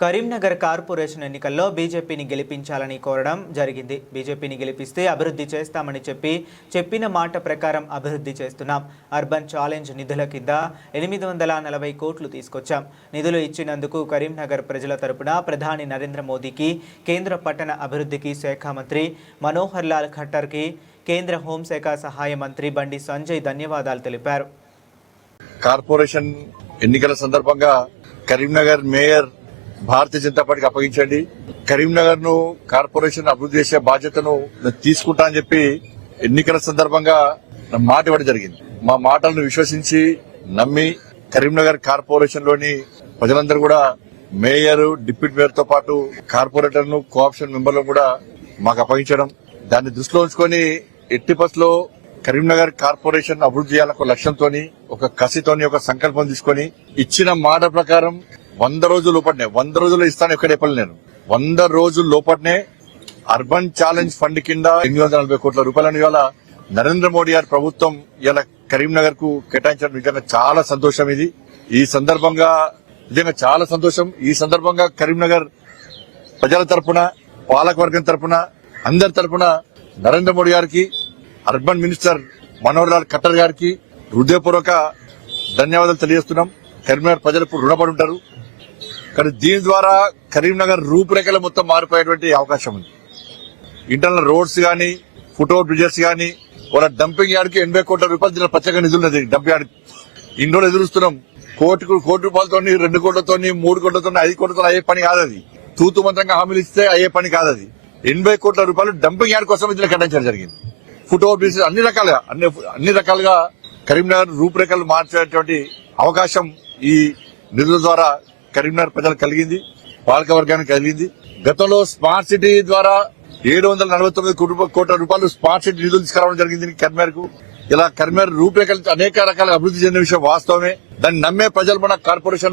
Karimnagar corporation ఎన్నికల్లో బీజేపీని గెలిపించాలని కోరడం జరిగింది. బీజేపీని గెలిపిస్తే అభివృద్ధి చేస్తామని చెప్పిన మాట ప్రకారం అభివృద్ధి చేస్తున్నాం. అర్బన్ ఛాలెంజ్ నిధుల కింద 840 కోట్లు తీసుకొచ్చాం. నిధులు ఇచ్చినందుకు కరీంనగర్ ప్రజల తరపున ప్రధాని నరేంద్ర మోదీకి, కేంద్ర పట్టణ అభివృద్ధికి శాఖ మంత్రి మనోహర్ లాల్ ఖట్టర్కి, కేంద్ర హోంశాఖ సహాయ మంత్రి బండి సంజయ్ ధన్యవాదాలు తెలిపారు. కార్పొరేషన్ ఎన్నికల సందర్భంగా కరీంనగర్ మేయర్ భారతీయ జనతా పార్టీకి అప్పగించండి, కరీంనగర్ ను కార్పొరేషన్ అభివృద్ధి చేసే బాధ్యతను తీసుకుంటా అని చెప్పి ఎన్నికల సందర్భంగా మాట ఇవ్వడం జరిగింది. మా మాటలను విశ్వసించి నమ్మి కరీంనగర్ కార్పొరేషన్ లోని ప్రజలందరూ కూడా మేయర్, డిప్యూటీ మేయర్ తో పాటు కార్పొరేటర్ ను, కోఆప్షన్ మెంబర్లను కూడా మాకు అప్పగించడం, దాన్ని దృష్టిలో ఉంచుకొని ఎట్టి బస్సులో కరీంనగర్ కార్పొరేషన్ అభివృద్ధి చేయాలని ఒక లక్ష్యంతోని, ఒక కసితోని, ఒక సంకల్పం తీసుకొని ఇచ్చిన మాట ప్రకారం 100 రోజుల లోపట్నే, 100 రోజుల్లో ఇస్తాను ఎక్కడ చెప్పలేదు నేను, 100 రోజుల లోపట్నే అర్బన్ ఛాలెంజ్ ఫండ్ కింద 840 కోట్ల రూపాయలను ఇవాళ నరేంద్ర మోడీ గారి ప్రభుత్వం ఇలా కరీంనగర్ కు కేటాయించడం నిజంగా చాలా సంతోషం. ఇది ఈ సందర్భంగా నిజంగా చాలా సంతోషం. ఈ సందర్భంగా కరీంనగర్ ప్రజల తరపున, పాలకవర్గం తరపున, అందరి తరపున నరేంద్ర మోడీ గారికి, అర్బన్ మినిస్టర్ మనోహర్ లాల్ ఖట్టర్ గారికి హృదయపూర్వక ధన్యవాదాలు తెలియజేస్తున్నాం. కరీంనగర్ ప్రజలు ఇప్పుడు రుణపడి ఉంటారు. కానీ దీని ద్వారా కరీంనగర్ రూపురేఖలు మొత్తం మారిపోయేటువంటి అవకాశం ఉంది. ఇంటర్నల్ రోడ్స్ గానీ, ఫుట్ఓవర్ బ్రిడ్జెస్ గానీ, వాళ్ళ డంపింగ్ యార్డ్ కి 80 కోట్ల రూపాయలు దీని ప్రత్యేక నిధులు డంపింగ్ యార్డ్ ఇన్ని రోజులు ఎదురుస్తున్నాం. కోటి రూపాయలతో, 2 కోట్లతో, 3 కోట్లతో, 5 కోట్లతో అయ్యే పని కాదది. తూతు మంత్రంగా హామీలు ఇస్తే అయ్యే పని కాదది. 80 కోట్ల రూపాయలు డంపింగ్ యార్డ్ కోసం ఇందులో కేటాయించడం జరిగింది. ఫుట్ఓవర్ బ్రిడ్జెస్ అన్ని రకాలుగా కరీంనగర్ రూపురేఖలు మార్చేటువంటి అవకాశం ఈ నిధుల ద్వారా కరీంనగర్ ప్రజలకు కలిగింది, పాలక వర్గానికి కలిగింది. గతంలో స్మార్ట్ సిటీ ద్వారా 749 కోట్ల రూపాయలు స్మార్ట్ సిటీ నిధులు తీసుకురావడం జరిగింది కరీంనగర్ కు. ఇలా కరీంనగర్ రూపురేఖలు అనేక రకాల అభివృద్ధి చెందిన విషయం వాస్తవమే. దాన్ని నమ్మే ప్రజలు మన కార్పొరేషన్